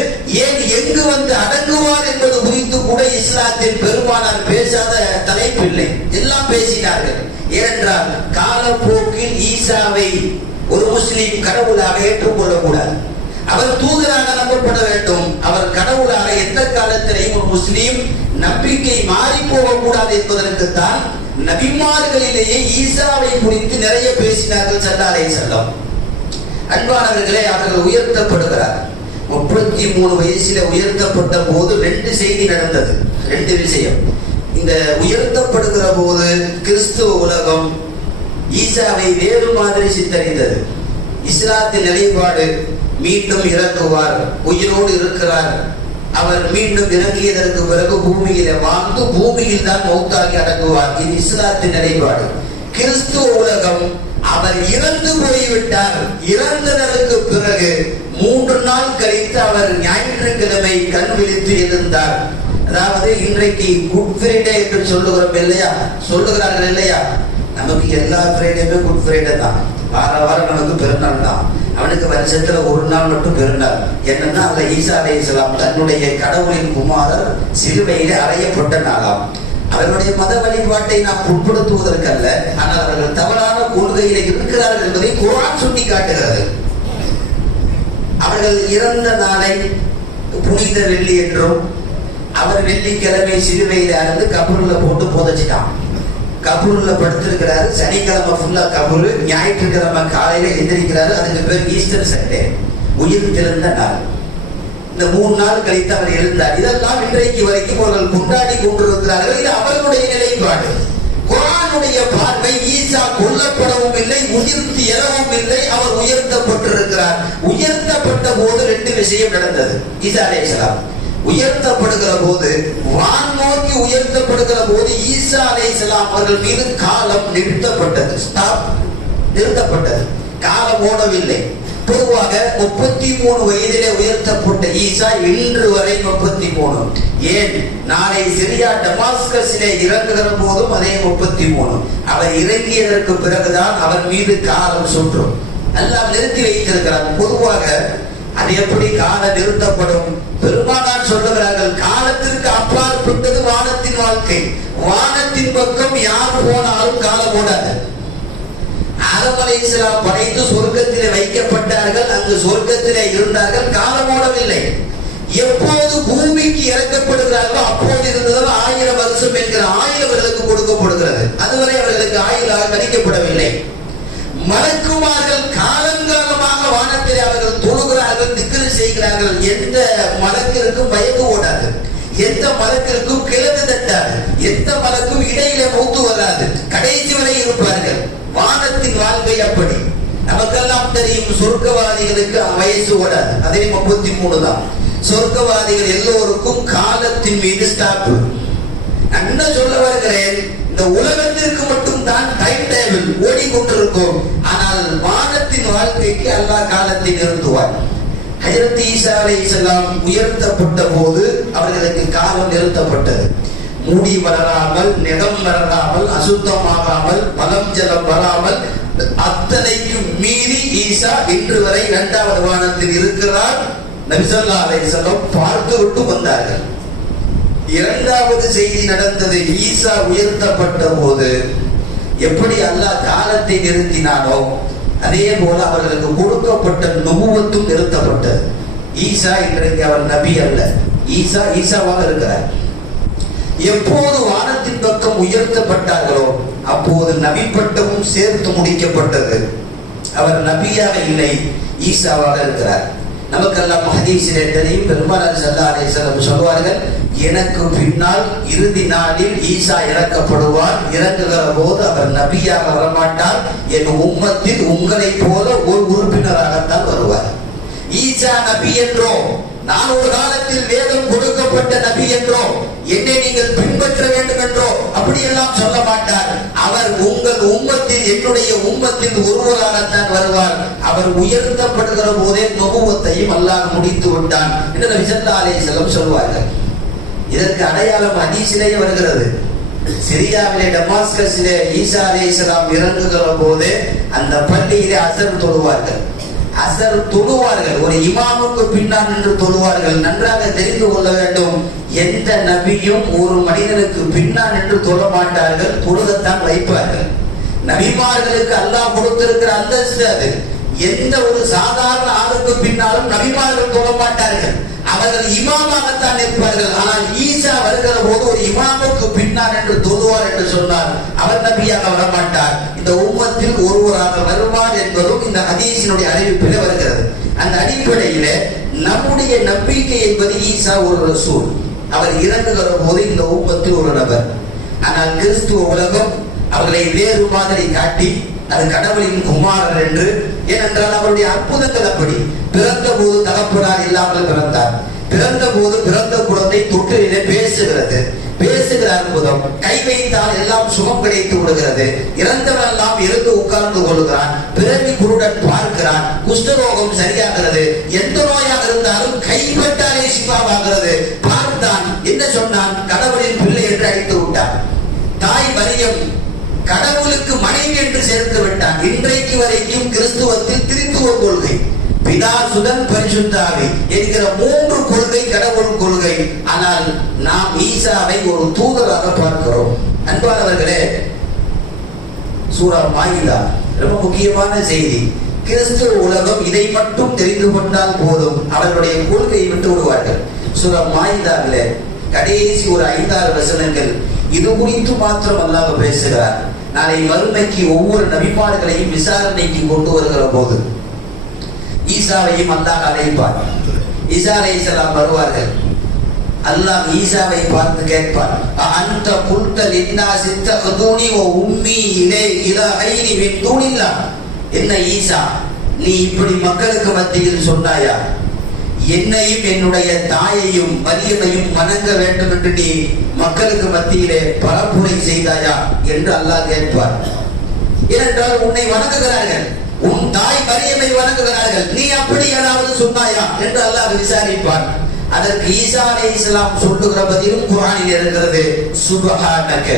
ஏன் எங்கு வந்து அடங்குவார் என்பது குறித்து கூட இஸ்லாத்தில் பெருமானார் பேசாத தலைப்பு வாய்ப்பில்லை, எல்லாம் பேசினார்கள். ஏனென்றால் காலப்போக்கில் ஈசாவை ஒரு முஸ்லிம் கடவுளாக ஏற்றுக்கொள்ளக்கூடாது, அவர் தூதராக நம்பப்பட வேண்டும். அவர் கடவுளாக எந்த காலத்திலையும் ஒரு முஸ்லிம் நம்பிக்கை மாறி போகக்கூடாது என்பதற்குத்தான் நபிமார்களிலேயே ஈசாவை குறித்து நிறைய பேசினார்கள் ஸல்லல்லாஹு அலைஹி வஸல்லம். அன்பானவர்களே, அவர்கள் உயர்த்தப்படுகிறார். 33 வயசில உயர்த்தப்பட்ட போது 2 செய்தி நடந்தது, 2 விஷயம். இந்த உயர்த்தப்படுகிற போது கிறிஸ்துவ உலகம் ஈசாவை வேறு மாதிரி சித்தரித்தது. இஸ்லாத்தின் நிலைப்பாடு மீண்டும் இறங்குவார், உயிரோடு இருக்கிறார், அவர் மீண்டும் இறங்கியதற்கு பிறகு பூமியில வாழ்ந்து பூமியில் தான் மௌத்தாகி அடங்குவார். இது இஸ்லாத்தின் நிலைப்பாடு. கிறிஸ்துவ உலகம் அவர் இறந்து போய்விட்டார், இறந்ததற்கு பிறகு 3 நாள் கழித்து அவர் ஞாயிற்றுக்கிழமை கண் விழித்து எழுந்தார். அதாவது இன்றைக்கு குட் ஃப்ரைடே என்று சொல்லுகிறோம் இல்லையா, சொல்லுகிறார்கள் இல்லையா, நமக்கு எல்லா ஃப்ரைடேயுமே குட் ஃப்ரைடே தான், வாரம் நமக்கு பெருநாள் தான். அவனுக்கு வருஷத்துல 1 நாள் மட்டும் பெருநாள். என்னன்னா அதுல ஈசா அலைஹிஸ்ஸலாம் தன்னுடைய கடவுளின் குமாரர் சிலுவையிலே அறையப்பட்ட நாளாம். அவர்களுடைய மத வழிபாட்டை நாம் உட்படுத்துவதற்கல்ல, ஆனால் அவர்கள் தவறான கொள்கையில இருக்கிறார்கள் என்பதை குர்ஆன் சுட்டி காட்டுகிறது. அவர்கள் இறந்த நாளை புனித வெள்ளி என்றும், அவர் வெள்ளிக்கிழமை சிலுவையில அறுந்து கபூர்ல போட்டு புதைச்சிட்டான். கபூர்ல படுத்திருக்கிறாரு, சனிக்கிழமை ஃபுல்லா கபூர், ஞாயிற்றுக்கிழமை காலையில எந்திரிக்கிறாரு. அதுக்கு பேர் ஈஸ்டர் சண்டே, உயிர் திறந்த நாள். இந்த 3 நாள் கழித்து அவர் எழுந்தார். இதெல்லாம் இன்றைக்கு வரைக்கும் அவர்கள் கொண்டாடி கொண்டிருக்கிறார்கள். இது அவர்களுடைய நிலைப்பாடு. குர்ஆனுடைய பார்வை ஈசா கொல்லப்படவும் இல்லை, உயிர்த்து எழவும் இல்லை, அவர் உயர்த்தப்பட்டிருக்கிறார். உயர்த்தப்பட்ட போது 2 விஷயம் நடந்தது. ஈசா அலைஹிஸ்ஸலாம் உயர்த்தப்படுகிற போது, வான்நோக்கி உயர்த்தப்படுகிற போது ஈசா அலைஹிஸ்ஸலாம் அவர்கள் மீது காலம் நிறுத்தப்பட்டது, நிறுத்தப்பட்டது, காலம் ஓடவில்லை. பொதுவாக 33 வயதிலே உயர்த்தப்பட்ட ஈசா இன்று வரை 33. ஏன், நாளை சிரியா டமாஸ்கஸிலே இறங்குகிற போதும் அதே 33. அவர் இறங்கியதற்கு பிறகுதான் அவர் மீது காலம் சுற்றும், எல்லாம் நிறுத்தி வைத்திருக்கிறார். பொதுவாக அது எப்படி காலம் நிறுத்தப்படும்? பெருமானார் சொல்லுகிறார்கள், காலத்திற்கு அப்பாற்பட்டது வானத்தின் வாழ்க்கை. வானத்தின் பக்கம் யார் போனாலும் காலம் ஓடாது. ஆதம் அலைஹிஸ்ஸலாம் படைத்து சொர்க்கத்திலே வைக்கப்பட்டார்கள், அங்கு சொர்க்கத்திலே இருந்தார்கள், காலம் ஓடவில்லை. எப்போது பூமிக்கு இறக்கப்படுகிறார்களோ அப்போது இருந்ததால் 1000 வருஷம் என்கிற ஆயுள் அவர்களுக்கு கொடுக்கப்படுகிறது. அதுவரை அவர்களுக்கு ஆயுளாக கணிக்கப்படவில்லை. மலக்குமார்கள் காலங்காலமாக வானத்திலே அவர்கள் தொழுகிறார்கள், திக்ரு செய்கிறார்கள். எந்த மலக்கிற்கும் வயது ஓடாது, எந்த மலக்கிற்கும் கிழக்கு தட்டாது, எந்த மலக்கும் இடையிலே மௌத்து வராது, கடைசி வரை இருப்பார்கள். வானத்தின் வாழ்க்கை அப்படி. நமக்கெல்லாம் தெரியும், சொர்க்கவாதிகளுக்கு வயசு ஓடாது, அதே 33 தான். சொர்க்கவாதிகள் எல்லோருக்கும் காலத்தின் மீது ஸ்டாப். நான் என்ன சொல்ல வருகிறேன், இந்த உலகத்திற்கு மட்டும் தான் டைம் டேபிள் ஓடிக்கொண்டிருக்கும், ஆனால் வானத்தின் வாழ்க்கைக்கு அல்லாஹ் காலத்தை நிறுத்துவார். ஹஜ்ரத் ஈசா அலைஹிஸ்ஸலாம் உயர்த்தப்பட்ட போது அவர்களுக்கு காலம் நிறுத்தப்பட்டது. முடி வளராமல், நிறம் வளராமல், அசுத்தமாகாமல், பலம் ஜலம் வராமல், அத்தனைக்கும் மீறி ஈசா இன்று வரை 2வது வானத்தில் இருக்கிறார். நபி ஸல்லல்லாஹு அலைஹி வஸல்லம் பார்த்து விட்டு வந்தார்கள். 2வது செய்தி நடந்தது. ஈசா உயர்த்தப்பட்ட போது எப்படி அல்லாஹ் காலத்தை நிறுத்தினானோ அதே போல அவர்களுக்கு கொடுக்கப்பட்ட நுபுவத்தும் நிறுத்தப்பட்டது. ஈசா இன்றைக்கு அவர் நபி அல்ல, ஈசா ஈசாவாக இருக்கிறார். எப்போது வானத்தின் பக்கம் உயர்த்தப்பட்டார்களோ அப்போது நபி பட்டமும் சேர்த்து முடிக்கப்பட்டது. அவர் நபியாக இல்லை, ஈசாவாக இருக்கிறார். நமக்கெல்லாம் ஹதீஸிலே தெரியும், பெருமானார் ஸல்லல்லாஹு அலைஹி வஸல்லம் சொல்வார்கள், எனக்கு பின்னால் இறுதி நாளில் ஈசா இறக்கப்படுவார். இறங்குகிற போது அவர் நபியாக வரமாட்டார், என் உம்மத்தில் உங்களை போல ஒரு உறுப்பினராகத்தான் வருவார். ஈசா நபி என்றோ, நான் ஒரு காலத்தில் வேதம் கொடுக்கப்பட்ட நபி என்றோ, என்னை நீங்கள் பின்பற்ற வேண்டும் என்றோ அப்படியெல்லாம் சொல்ல மாட்டார். அவர் உங்கள் உம்மத்தில், என்னுடைய உம்மத்தில் ஒருவராகத்தான் வருவார். அவர் உயர்த்தப்படுகிற போதே நுபுவத்தையும் அல்லாஹ் முடித்து விட்டான் என்று நபி ஸல்லல்லாஹு அலைஹி வஸல்லம் சொல்வார்கள். இதற்கு அடையாளம் ஹதீஸிலேயே வருகிறது. சிரியாவிலே டமாஸ்கஸிலே ஈசா அலைஹிஸ்ஸலாம் இறங்குகிற போது அந்த பள்ளியிலே அசர் தொழுவார்கள். அசர் தொழுவார்கள், ஒரு இமாமுக்கு பின்னால் நின்று தொழுவார்கள். நன்றாக தெரிந்து கொள்ள வேண்டும், எந்த நபியும் ஒரு மனிதனுக்கு பின்னால் என்று தொழ மாட்டார்கள், தொழுகத்தான் வைப்பார்கள். நபிமார்களுக்கு அல்லாஹ் கொடுத்திருக்கிற அந்தஸ்து அது. எந்த ஒரு சாதாரண ஆளுக்கு பின்னாலும் நபிமார்கள் தொழ மாட்டார்கள், அவர்கள் இமாமாகத்தான் இருப்பார்கள். ஆனால் ஈசா வருகிற போது ஒரு இமாமுக்கு பின்னால் என்று தொழுவார் என்று சொன்னார். அவர் நபியாக வரமாட்டார், இந்த உம்மத்தில் ஒருவராக வருவார் என்பதும் இந்த ஹதீஸினுடைய அறிவிப்பில் வருகிறது. அந்த அடிப்படையில நம்முடைய நம்பிக்கை என்பது ஈசா ஒரு ரசூல், அவர் இறங்குகிற போது இந்த உம்மத்தில் ஒரு நபர். ஆனால் கிறிஸ்துவ உலகம் அவர்களை வேறு மாதிரி காட்டி அது கடவுளின் குமாரர் என்று, ஏனென்றால் அவருடைய அற்புதங்கள் அப்படி. பிறந்த போது தகப்பனார் இல்லாமல் பிறந்தார், பிறந்த போது பிறந்த குழந்தை தொட்டிலே பேசுகிறது, பேசுகிற அற்புதம், கை வைத்தால் எல்லாம் சுகம் கிடைத்து விடுகிறது, இறந்தவன் எல்லாம் இருந்து உட்கார்ந்து கொள்கிறான், பிறவி குருடன் பார்க்கிறான், குஷ்டரோகம் சரியாகிறது, எந்த நோயாக இருந்தாலும் கைப்பட்டாலே சிவாவாகிறது. பார்த்தான், என்ன சொன்னான்? கடவுளின் பிள்ளை என்று அழைத்து விட்டான். தாய் மரியம் கடவுளுக்கு மனைவி என்று சேர்த்து விட்டான். இன்றைக்கு வரைக்கும் கிறிஸ்துவத்தில் திரித்துவ கொள்கை, பிதா சுதன் பரிசுத்த ஆவி என்கிற 3 கொள்கை கடவுள் கொள்கை. ஆனால் நாம் ஈசாவை ஒரு தூதராக பார்க்கிறோம். அன்பானவர்களே, சூரா மாயிதா ரொம்ப முக்கியமான செய்தி. கிறிஸ்துவ உலகம் இதை மட்டும் தெரிந்து கொண்டால் போதும், அவர்களுடைய கொள்கையை விட்டு விடுவார்கள். சூரா மாயிதாவிலே கடைசி ஒரு 5-6 வசனங்கள் இது குறித்து மாத்திரம் அல்லாஹ் பேசுகிறார். நாளை மறுமைக்கு ஒவ்வொரு நபிமார்களையும் விசாரணைக்கு கொண்டு வருகிற போது ஈசாவையும் அல்லாஹ் அழைப்பார். ஈசா அலைஹிஸ்ஸலாம் வருவார்கள். அல்லாஹ் ஈசாவை பார்த்து கேட்பார், அன்த குல்த லின்னாஸி தஅதுனி வ உம்மி இலாஹைனி மின் தூனில்லாஹ். என்ன ஈசா, நீ இப்படி மக்களுக்கு மத்தியில் சொன்னாயா, என்னையும் என்னுடைய தாயையும் மரியமையும் வணங்க வேண்டும் என்று நீ மக்களுக்கு மத்தியிலே பரப்புரை செய்தாயா என்று அல்லாஹ் கேட்பார். ஏனென்றால் உன்னை வணங்குகிறார்கள், உன் தாய் மரியமை வணங்குகிறார்கள், நீ அப்படி ஏதாவது சொன்னாயா என்று அல்லாஹ் விசாரிப்பார். அதற்கு ஈசா அலைஹிஸ்ஸலாம் சொல்லுகிற பதிலும் குர்ஆனில் இருக்கிறது. சுப்ஹானக,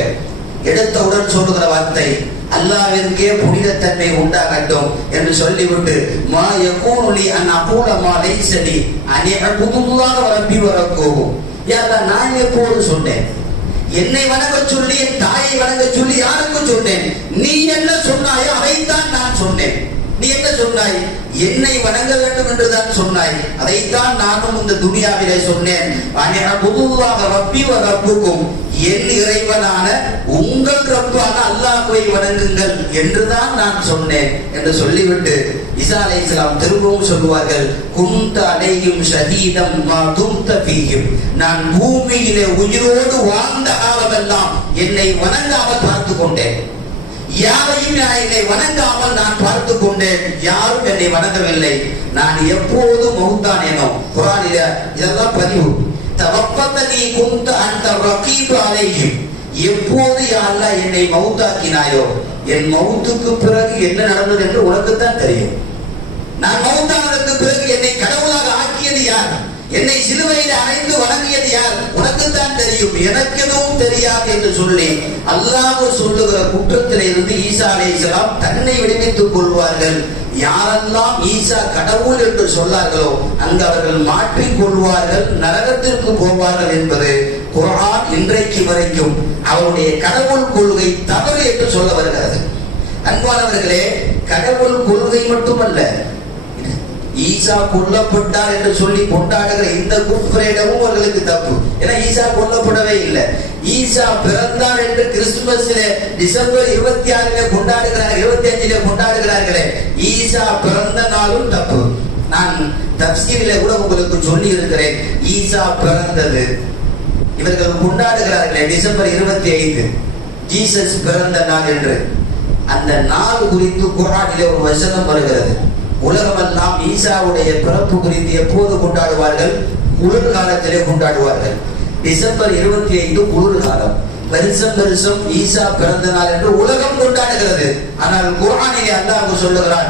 எடுத்தவுடன் சொல்லுகிற வார்த்தை, அல்லாஹ்விற்கே புனிதத்தன்மை உண்டாகட்டும் என்று சொல்லிவிட்டு, மா யகூனு லி அன் அகூல மா லைஸ லி அன் அஅ்புதுல்லாஹ ரப்பி வ ரப்பக்கும். யா அல்லாஹ், நான் எப்போது சொன்னேன்? என்னை வணங்க சொல்லி, என் தாயை வணங்க சொல்லி யாருக்கு சொன்னேன்? நீ என்ன சொன்னாயோ அதைத்தான் நான் சொன்னேன். நீ என்ன சொன்னாய்? என்னை வணங்க வேண்டும் என்றுதான் சொன்னாய், அதைத்தான் நானும் இந்த துனியாவிலே சொன்னேன். அஅ்புதுல்லாஹ ரப்பி வ ரப்பக்கும், என் இறைவனான உங்கள் ரப்பான அல்லாஹ்வை வணங்குங்கள் என்றுதான் நான் சொன்னேன் என்று சொல்லிவிட்டு ஈசா அலைஹிஸ்ஸலாம் திரும்பவும் சொல்லுவார்கள், குன்த அலைஹிம் ஷஹீதம் மா தும்த ஃபீஹிம். நான் பூமியிலே உயிரோடு வாழ்ந்த காலமெல்லாம் என்னை வணங்காமல் பார்த்து கொண்டேன், யாரையும் என்னை வணங்காமல் நான் பார்த்து கொண்டேன், யாரும் என்னை வணங்கவில்லை. நான் எப்போது மௌத்தானேனோ, குர்ஆனில இதெல்லாம் பதிவு, தவப்பத்தனி குன்த அன்த ரகீபு அலைஹிம், எப்போது யா அல்லாஹ் என்னை மௌத்தாக்கினாயோ, என் மௌத்துக்கு பிறகு என்ன நடந்தது என்று உனக்குத்தான் தெரியும். நான் மௌத்தானதற்கு பிறகு என்னை கடவுளாக ஆக்கியது யார், என்னை சிலுவையில் அறைந்து வணங்கியது யார், உனக்குத்தான் தெரியும், எனக்கு எதுவும் தெரியாது என்று சொல்லி அல்லாஹ் சொல்லுகிற குற்றத்திலே இருந்து ஈசா அலைஹிஸ்ஸலாம் தன்னை விடுவித்துக் கொள்வார்கள். யாரெல்லாம் ஈசா கடவுள் என்று சொன்னார்களோ அங்கு அவர்கள் மாற்றிக் கொள்வார்கள், நரகத்திற்கு போவார்கள் என்பது குர்ஆன் இன்றைக்கு வரைக்கும் அவருடைய கடவுள் கொள்கை தவறு என்று சொல்ல வருகிறது. அன்பானவர்களே, கடவுள் கொள்கை மட்டுமல்ல, ஈசா கொல்லப்பட்டார் என்று சொல்லி கொண்டாடுகிற இந்த குஃப்ரேடமும் அவர்களுக்கு தப்பு. ஏன்னா ஈசா கொல்லப்படவே இல்லை. ஈசா பிறந்தார் என்று கிறிஸ்துமஸ்ல டிசம்பர் 26 கொண்டாடுகிறார்கள், 25 கொண்டாடுகிறார்களே, ஈசா பிறந்த நாளும் தப்பு. நான் தப்சீரிலே கூட உங்களுக்கு சொல்லி இருக்கிறேன், ஈசா பிறந்தது இவர்கள் கொண்டாடுகிறார்களே டிசம்பர் 25 ஜீசஸ் பிறந்த நாள் என்று. அந்த நாள் குறித்து குர்ஆனிலே ஒரு வசனம் வருகிறது. உலகமெல்லாம் ஈசாவுடைய பிறப்பு குறித்து எப்போது கொண்டாடுவார்கள்? குளிர் காலத்திலே கொண்டாடுவார்கள். டிசம்பர் 25 குளிர் காலம். வருஷம் ஈசா பிறந்த நாள் என்று உலகம் கொண்டாடுகிறது. ஆனால் குர்ஆனிலே அல்லாஹ் சொல்லுகிறான்,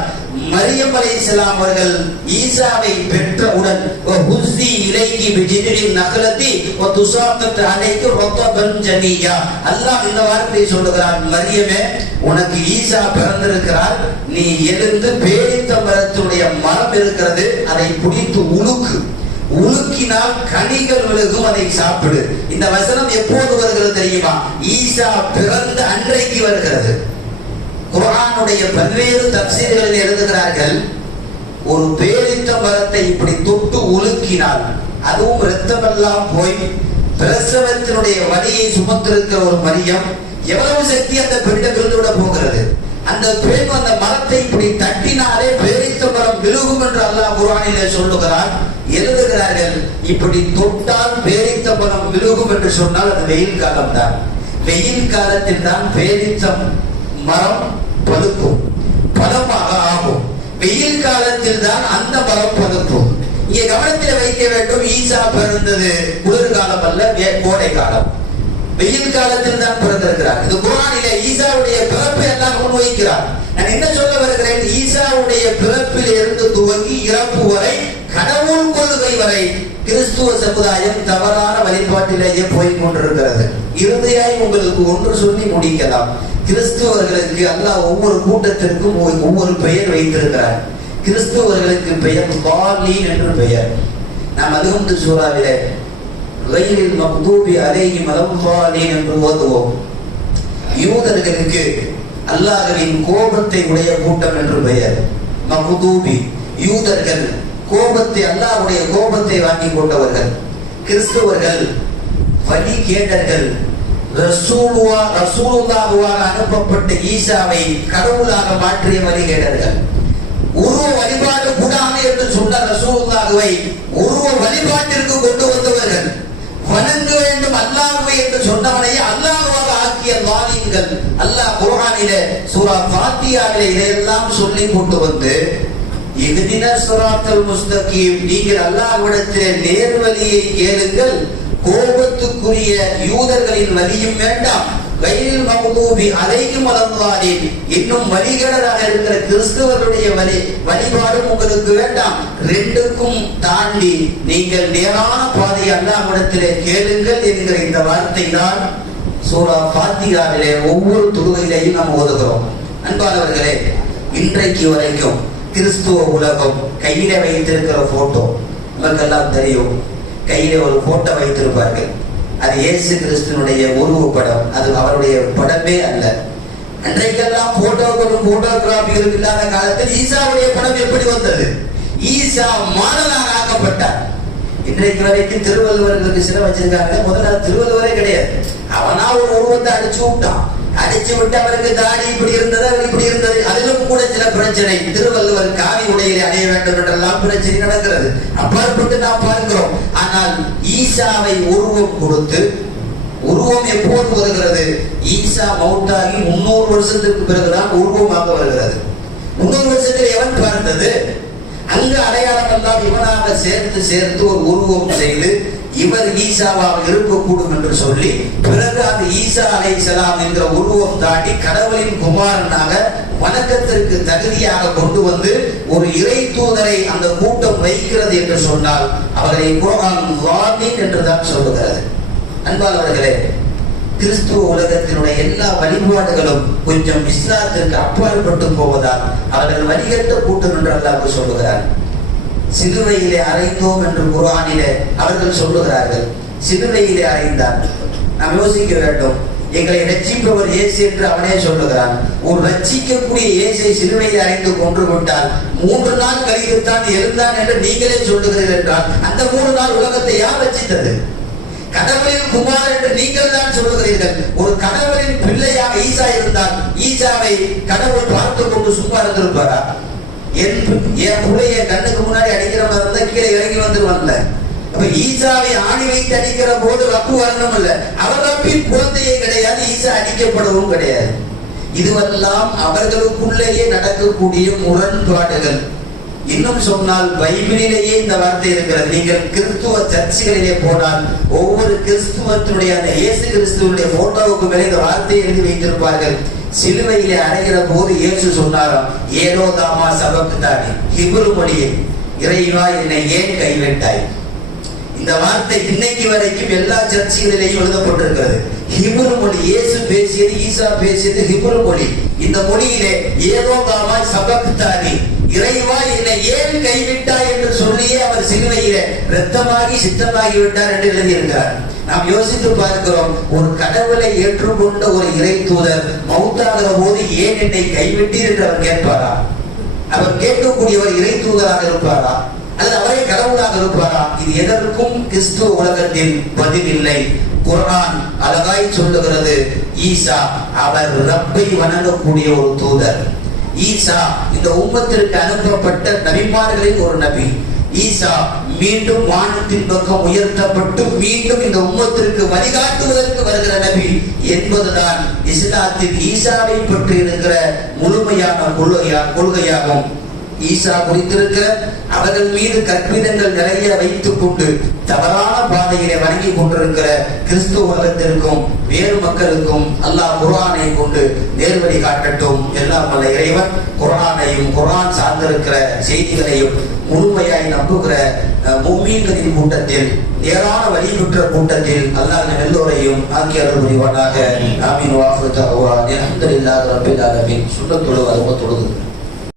மரியம் அலைஹிஸ்ஸலாம் அவர்கள் ஈசாவை பெற்றவுடன் வஹுஸி இலைகி பிஜித்ரின் நக்லதி வ துஸாக்கத் அலைகி ரத்பன் ஜனியா. அல்லாஹ் இந்த வார்த்தையை சொல்லுகிறான், மரியமே, உனக்கு ஈசா பிறந்திருக்கிறார், நீ எழுந்து பேரித்த மரத்துடைய மரம் இருக்கிறது, அதை பிடித்து உலுக்கு, உலுக்கினால் கனிகள் விழுகும், அதை சாப்பிடு. இந்த வசனம் எப்போது வருகிறது தெரியுமா? ஈசா பிறந்த அன்றைக்கு வருகிறது. குர்ஆனுடைய பல்வேறு தப்சீர்களில் எழுதுகிறார்கள், ஒரு பேரித்த மரத்தை இப்படி தொட்டு உலுக்கினால், அதுவும் இரத்தமெல்லாம் போய் பிரசவத்தினுடைய வலியை சுமந்திருக்கிற ஒரு மரியம், எவ்வளவு சக்தி அந்த பெண்ணிடம் விட போகிறது. அந்த பெண் அந்த மரத்தை இப்படி தட்டினாலே பேரித்த மரம் விழுகும் என்று அல்லாஹ் குர்ஆனிலே சொல்லுகிறார். எழுதுகிறார்கள், இப்படி தொட்டால் பேரித்த மரம் விழுகும் என்று சொன்னால் அது வெயில் காலம் தான். வெயில் காலத்தில் தான் பேரித்த மரம் பழுக்கும், பழமாக ஆகும். வெயில் காலத்தில் தான் அந்த மரம் பழுக்கும். இங்கே கவனத்தில் வைக்க வேண்டும், ஈசா பிறந்தது குளிர்காலம் அல்ல, கோடை காலம். வெயில் காலத்தில் தான் பிறந்திருக்கிறார். இது குர்ஆனிலே ஈசாவுடைய பிறப்பை எல்லாம் முன்வைக்கிறார். நான் என்ன சொல்ல வருகிறேன், ஈசாவுடைய பிறப்பில் இருந்து துவங்கி இறப்பு வரை, கடவுள் கொள்கை வரை கிறிஸ்துவ சமுதாயம் தவறான வழிபாட்டிலேயே போய் கொண்டிருக்கிறது. இறுதியாய் உங்களுக்கு ஒன்று சொல்லி முடிக்கலாம். கிறிஸ்துவர்களுக்கு அல்லாஹ் ஒவ்வொரு கூட்டத்திற்கும் ஒவ்வொரு பெயர் வைத்திருக்கிறார். கிறிஸ்துவர்களுக்கு பெயர் தாலீன் என்று பெயர். நாம் அதுவும் சூறாவிலே கைரில் மக்தூபி அலைஹிம் வலத்தாலீன் என்று ஓதுவோம். யூதர்களுக்கு அல்லாஹ்வின் கோபத்தை உடைய கூட்டம் என்று பெயர். மக்தூபி, யூதர்கள் கோபத்தை, அல்லாஹ்வுடைய கோபத்தை வாங்கி கொண்டவர்கள். கிறிஸ்துவர்கள் வழி கேட்டர்கள். ரசூலுல்லாஹ்வாக அனுப்பப்பட்ட ஈசாவை கடவுளாக மாற்றிய வழிகேடர்கள். உருவ வழிபாடு கூடாது என்று சொன்ன ரசூலுல்லாஹ்வை உருவ வழிபாட்டிற்கு கொண்டு வந்தவர்கள். வணங்க வேண்டும் அல்லாஹ்வை என்று சொன்னவனை அல்லாஹ்வாக ஆக்கிய வாலிம்கள். அல்லாஹ் குர்ஆனிலே சூரா ஃபாத்தியாவிலே இதையெல்லாம் சொல்லி கொண்டு வந்து, இஹ்தினஸ் ஸிராத்தல் முஸ்தகீம், நீங்கள் அல்லாஹ்விடத்திலே நேர்வழியை கேளுங்கள், கோபத்துக்குரிய யூதர்களின் வழியும் வேண்டாம், கைரில் மக்தூபி அலைஹிம் வலத்தாலீன், இன்னும் வழிகேடராக இருக்கிற கிறிஸ்தவர்களுடைய வழிபாடும் உங்களுக்கு வேண்டாம். ரெண்டுக்கும் தாண்டி நீங்கள் நேரான பாதையை அல்லாஹ்விடத்திலே கேளுங்கள் என்கிற இந்த வார்த்தை தான் சூரா ஃபாத்தியாவிலே ஒவ்வொரு தொழுகையிலையும் நாம் ஓதுகிறோம். அன்பானவர்களே, இன்றைக்கு வரைக்கும் கிறிஸ்துவ உலகம் கையில வைத்திருக்கிற போட்டோ நமக்கெல்லாம் தெரியும். கையில ஒரு போட்டோ வைத்திருப்பார்கள், அது இயேசு கிறிஸ்துனுடைய உருவப்படம், அது அவருடைய படமே அல்ல. அன்றைக்கெல்லாம் போட்டோக்களும் போட்டோகிராபிகளும் இல்லாத காலத்தில் ஈசாவுடைய படம் எப்படி வந்தது? ஈசா மாடலாக ஆக்கப்பட்டார். இன்றைக்கு வரைக்கும் திருவள்ளுவர்களுக்கு சிலை வச்சிருக்காங்க. முதல்ல திருவள்ளுவரே கிடையாது, அவனா ஒரு உருவத்தை அடிச்சு விட்டான். அடிச்சு விட்டு அவருக்கு தாடி இப்படி இருந்தது, அவர் இப்படி இருந்தது. அதிலும் கூட சில பிரச்சனை. திருவள்ளுவர் காவி உடையிலே அடைய வேண்டும் என்றெல்லாம் பிரச்சனை நடக்கிறது. அப்பாற்பட்டு நாம் பார்க்கிறோம். ஆனால் ஈசாவை உருவம் கொடுத்து, உருவம் எப்போது வருகிறது? ஈசா மௌத்தாகி 300 வருஷத்துக்கு பிறகுதான் உருவமாக வருகிறது. 300 வருஷத்தில் எவன் பார்த்தது? அங்கு அடையாளம் எல்லாம் இவனாக சேர்த்து சேர்த்து ஒரு உருவம் செய்து இவர் ஈசாவாக இருக்கக்கூடும் என்று சொல்லி, பிறகு அந்த ஈசா அலைஹிஸ்ஸலாம் என்கிற உருவம் தாண்டி கடவுளின் குமாரனாக வணக்கத்திற்கு தகுதியாக கொண்டு வந்து ஒரு இறை தூதரை அந்த கூட்டம் வைக்கிறது என்று சொன்னால் அவர்களை குர்ஆன் வாலின் என்று தான் சொல்லுகிறது. அன்பானவர்களே, கிறிஸ்துவ உலகத்தினுடைய எல்லா வழிபாடுகளும் கொஞ்சம் இஸ்லாத்திற்கு அப்பாற்பட்டு போவதால் அவர்கள் வழிகட்ட கூட்டம் என்று அல்லாஹ் சொல்லுகிறார். சிலுவையிலே அறைந்தோம் என்று குர்ஆனிலே அவர்கள் சொல்லுகிறார்கள். சிலுவையிலே அறைந்தார். நாம் யோசிக்க வேண்டும், எங்களை ரட்சிப்பவர் இயேசு என்று அவனே சொல்லுகிறான். ஒரு ரட்சிக்கக்கூடிய இயேசை சிலுவையில் அறைந்து கொன்று விட்டால் 3 நாள் கழித்துத்தான் எழுந்தான் என்று நீங்களே சொல்லுகிறீர்கள் என்றால் அந்த 3 நாள் உலகத்தை யார் ரட்சித்தது? கடவுளின் குமார் என்று நீங்கள் தான் சொல்லுகிறீர்கள். ஒரு கடவுளின் பிள்ளையாக ஈசா இருந்தால் ஈசாவை கடவுள் பார்த்து கொண்டு சும்மா இருந்திருப்பாரா? என் பிள்ளைய கண்ணுக்கு முன்னாடி அடிக்கிற மாதிரி இருந்தா கீழே இறங்கி வந்துருவான்ல. அப்ப ஈசாவை ஆணி வைத்து அடிக்கிற போது ரப்பு வரணும் இல்ல, அவர் ரப்பின் குழந்தையே கிடையாது, ஈசா அடிக்கப்படவும் கிடையாது. இதுவெல்லாம் அவர்களுக்குள்ளேயே நடக்கக்கூடிய முரண்பாடுகள். இன்னும் சொன்னால் பைபிளிலேயே இந்த வார்த்தை இருக்கிறது. நீங்கள் கிறிஸ்துவ சர்ச்சுகளிலே போனால் ஒவ்வொரு கிறிஸ்துவத்தினுடைய அந்த இயேசு கிறிஸ்துவனுடைய போட்டோவுக்கு மேலே இந்த வார்த்தையை எழுதி வைத்திருப்பார்கள். சிலுவையிலே அடைகிற போது இயேசு சொன்னாராம், ஏனோ தாமா சபக்தானி, ஹிப்ரு மொழியில், இறைவா என்னை ஏன் கைவிட்டாய். இந்த வார்த்தை இன்னைக்கு வரைக்கும் எல்லா சர்ச்சுகளிலேயும் எழுதப்பட்டிருக்கிறது. ஹிப்ரு மொழி, இயேசு பேசியது, ஈசா பேசியது ஹிப்ரு மொழி. இந்த மொழியிலே ஏனோ தாமா சபக்தானி, இறைவா என்னை ஏன் கைவிட்டாய் என்று சொல்லியே அவர் சிலுவையிலே இரத்தமாகி சித்தமாகி விட்டார் என்று எழுதியிருக்கிறார். நாம் யோசித்து பார்க்கிறோம், ஒரு கடவுளை ஏற்றுக்கொண்ட ஒரு இறை தூதர் மௌத்தாகிற போது ஏன் என்னை கைவிட்டீர் என்று அவர் கேட்பாரா? அவர் கேட்கக்கூடியவர் இறை தூதராக இருப்பாரா அல்லது அவரே கடவுளாக இருப்பாரா? இது எதற்கும் கிறிஸ்துவ உலகத்தில் பதில் இல்லை. குர்ஆன் அழகாய் சொல்லுகிறது, ஈசா அவர் ரப்பை வணங்கக்கூடிய ஒரு தூதர். ஈசா இந்த உம்மத்திற்கு அனுப்பப்பட்ட நபிமார்களின் ஒரு நபி. ஈசா மீண்டும் வானத்தின் பக்கம் உயர்த்தப்பட்டு மீண்டும் இந்த உம்மத்திற்கு வழிகாட்டுவதற்கு வருகிற நபி என்பதுதான் இஸ்லாத்தில் ஈசாவை பற்றி இருக்கிற முழுமையான கொள்கையாகும். ஈசா குறித்திருக்கிற அவர்கள் மீது கற்பிதங்கள் நிறைய வைத்துக் கொண்டு தவறான பாதையிலே வணங்கி கொண்டிருக்கிற கிறிஸ்துவ மதத்திற்கும் வேறு மக்களுக்கும் அல்லாஹ் குர்ஆனை கொண்டு நேர்வழி காட்டட்டும். எல்லாம் வல்ல இறைவன் குர்ஆனையும் குர்ஆன் சார்ந்திருக்கிற செய்திகளையும் முழுமையாய் நம்புகிற முஃமின்களின் கூட்டத்தில், நேரான வழி பெற்ற கூட்டத்தில் அல்லாஹ் எல்லோரையும் ஆக்கி அருள் புரிவானாக. ஆமீன். வாஃபிரு தஅவானா அல்ஹம்துலில்லாஹி ரப்பில் ஆலமீன். சுன்னத்துல் வல் தொழுது